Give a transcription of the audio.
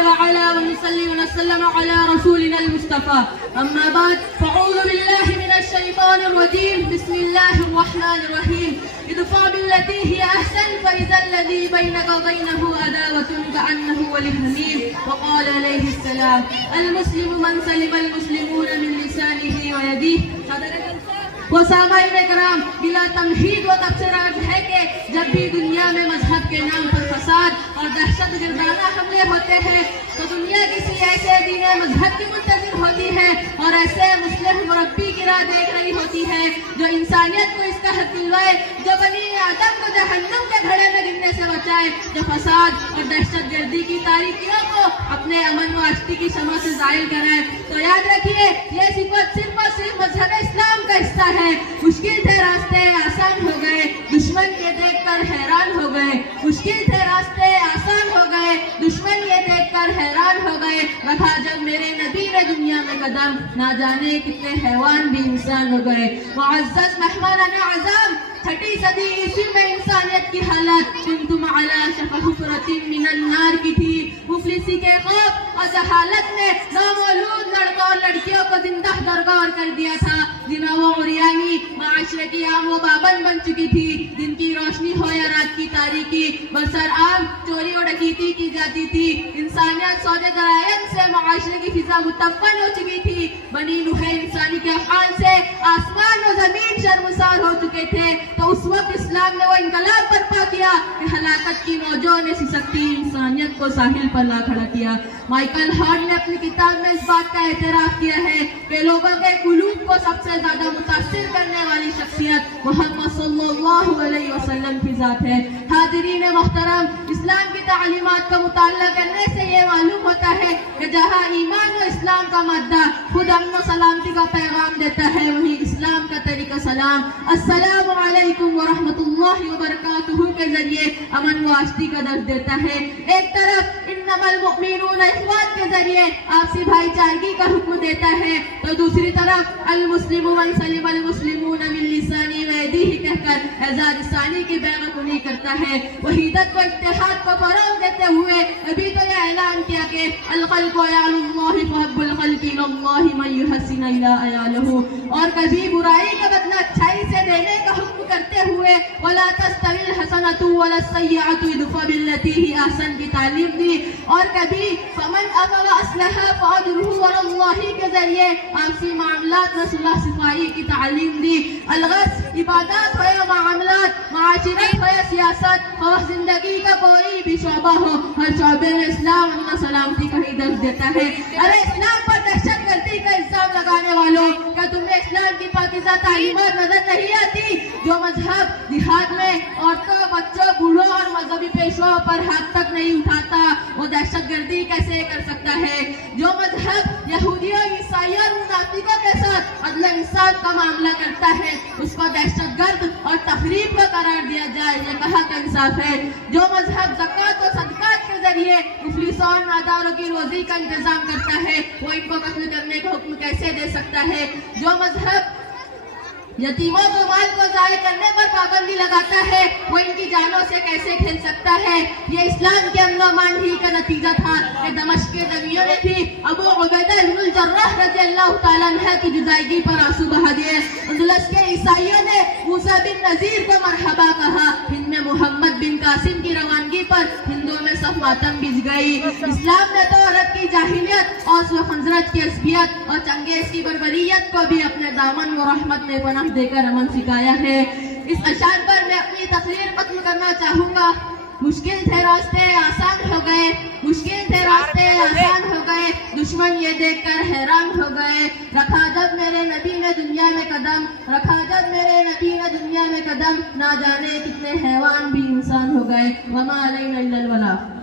وعلا ونصلي ونسلم على رسولنا المصطفى. أما بعد فأعوذ بالله من الشيطان الرجيم. بسم الله الرحمن الرحيم. ادفع بالتي هي أحسن فإذا الذي بينك وبينه عداوة كأنه ولي حميم. وقال عليه السلام المسلم من سلم المسلمون من لسانه ويده. وہ سامعین کرام، بلا تمہید و تبصرہ ہے کہ جب بھی دنیا میں مذہب کے نام پر فساد اور دہشت گردانہ حملے ہوتے ہیں تو دنیا کسی ایسے دین مذہب کی منتظر ہوتی ہے اور ایسے مسلم مربی کی راہ دیکھ رہی ہوتی ہے جو انسانیت کو اس کا حق دلوائے، جو بنی آدم کو جہنم کے گھڑے میں گرنے سے بچائے، جو فساد اور دہشت گردی کی تاریکیوں کو اپنے امن و آشتی کی شمع سے زائل کرائے. تو یاد رکھیے یہ صفت صرف اور صرف مذہب اسلام کا حصہ ہے. مشکل تھے راستے آسان ہو گئے، دشمن یہ دیکھ کر حیران ہو گئے. مشکل تھے راستے آسان ہو گئے، دشمن یہ دیکھ کر حیران ہو گئے. رکھا جب میرے نبی نے دنیا میں قدم، نہ جانے کتنے حیوان بھی انسان ہو گئے. معزز مہمانان اعظم، چھٹی صدی عیسوی میں انسانیت کی حالت کنتم علی شفا حفرۃ من النار کی تھی. مفلسی کے خوف اور جہالت نے نامولود لڑکوں اور لڑکیوں کو زندہ درگور کر دیا تھا. جنہوں وہ عریانی معاشرے کی عام و بابند بن چکی تھی. دن کی روشنی ہو یا رات کی تاریکی، برسر عام چوری و ڈکیتی کی جاتی تھی. انسانیت سودے درائم سے معاشرے کی فضا متفن ہو چکی تھی. بنی نوح انسانی کے افعال سے آسمان و زمین شرمسار ہو چکے تھے. تو اس وقت اسلام نے وہ انقلاب برپا کیا کہ ہلاکت کی موجوں نے سسکتی انسانیت کو ساحل پر لا کھڑا کیا. مائیکل ہارٹ نے اپنی کتاب میں اس بات کا اعتراف کیا ہے کہ لوگوں کے قلوب کو سب سے زیادہ متاثر کرنے والی شخصیت محمد صلی اللہ علیہ وسلم کی ذات ہے. حاضرین محترم، اسلام کی تعلیمات کا مطالعہ کرنے سے یہ معلوم ہوتا ہے کہ جہاں ایمان و اسلام کا مادہ خود امن و سلامتی کا پیغام دیتا ہے، وہیں اسلام کا طریقہ سلام السلام علیکم ورحمۃ اللہ وبرکاتہ کے ذریعے امن و آشتی کا درس دیتا ہے. ایک طرف انما المؤمنون اخوان کے ذریعے آپسی بھائی چارگی کا حکم دیتا ہے، تو دوسری طرف المسلم من سلم المسلمون من لسانه ويده کہہ کر اعزاز ثانی کی بیعت انہیں کرتا ہے. وحیدت و اتحاد کو فروغ دیتے ہوئے ابھی تو یہ اعلان کیا کہ الخلق عیال اللہ فحب الخلق اللہ من یحسن الی عیالہ، اور کبھی برائی کا بدلہ اچھائی سے دینے کا حکم کرتے ہوئے ولا تستوی الحسنۃ ولا السیئۃ ادفع بالتي هی احسن کی تعلیم دی، اور کبھی فمن عفا واصلح فاجرہ علی اللہ کے ذریعے آپسی معاملات میں صلح صفائی کی تعلیم دی. الغرض عبادات ہو یا معاملات، معاشرت ہو یا سیاست ہو، زندگی کا کوئی بھی شعبہ ہو، ہر شعبے میں اسلام امن و سلامتی کا ہی درس دیتا ہے. ارے اسلام پر دہشت گردی کا الزام لگانے والوں، کیا تمہیں اسلام کی پاکیزہ تعلیمات نظر نہیں آتی؟ جو مذہب دیہات میں عورتوں، بچوں، بوڑھوں اور مذہبی پیشواؤں پر ہاتھ تک نہیں اٹھاتا، وہ دہشت گردی کیسے کر سکتا ہے؟ جو مذہب یہودیوں، عیسائیوں اور منافقوں کے ساتھ عدل انصاف کا معاملہ کرتا ہے، اس کو دہشت گرد اور تخریب کا قرار دیا جائے، یہ کہاں کا انصاف ہے؟ جو مذہب زکوٰۃ و صدقات کے ذریعے مفلسوں اور ناداروں کی روزی کا انتظام کرتا ہے، وہ ان کو قتل کرنے کا حکم کیسے دے سکتا ہے؟ جو مذہب یتیموں کو مال کو ضائع کرنے پر پابندی لگاتا ہے، وہ ان کی جانوں سے کیسے کھیل سکتا ہے؟ یہ اسلام کے امن و امان ہی کا نتیجہ تھا کہ دمشق کے نبیوں نے بھی ابو عبیدہ بن الجراح رضی اللہ تعالیٰ عنہ کی جدائیگی پر آنسو بہا دیے. اندلس کے عیسائیوں نے موسیٰ بن نذیر کو مرحبا کہا. ہند میں محمد بن قاسم کی روانگی پر ہندوؤں میں صف ماتم بچ گئی. اسلام نے تو عرب کی جاہلیت، اوس و خزرج کی عصبیت اور چنگیز کی بربریت کو بھی اپنے دامن و رحمت میں پناہ دے کر امن سکھایا ہے. اس اشعار پر میں اپنی تقریر ختم کرنا چاہوں گا. مشکل تھے راستے آسان ہو گئے، مشکل تھے راستے آسان ہو گئے، دشمن یہ دیکھ کر حیران ہو گئے. رکھا جب میرے نبی نے دنیا میں قدم، رکھا جب میرے نبی نے دنیا میں قدم، نہ جانے کتنے حیوان بھی انسان ہو گئے. وما علینا الا البلاغ.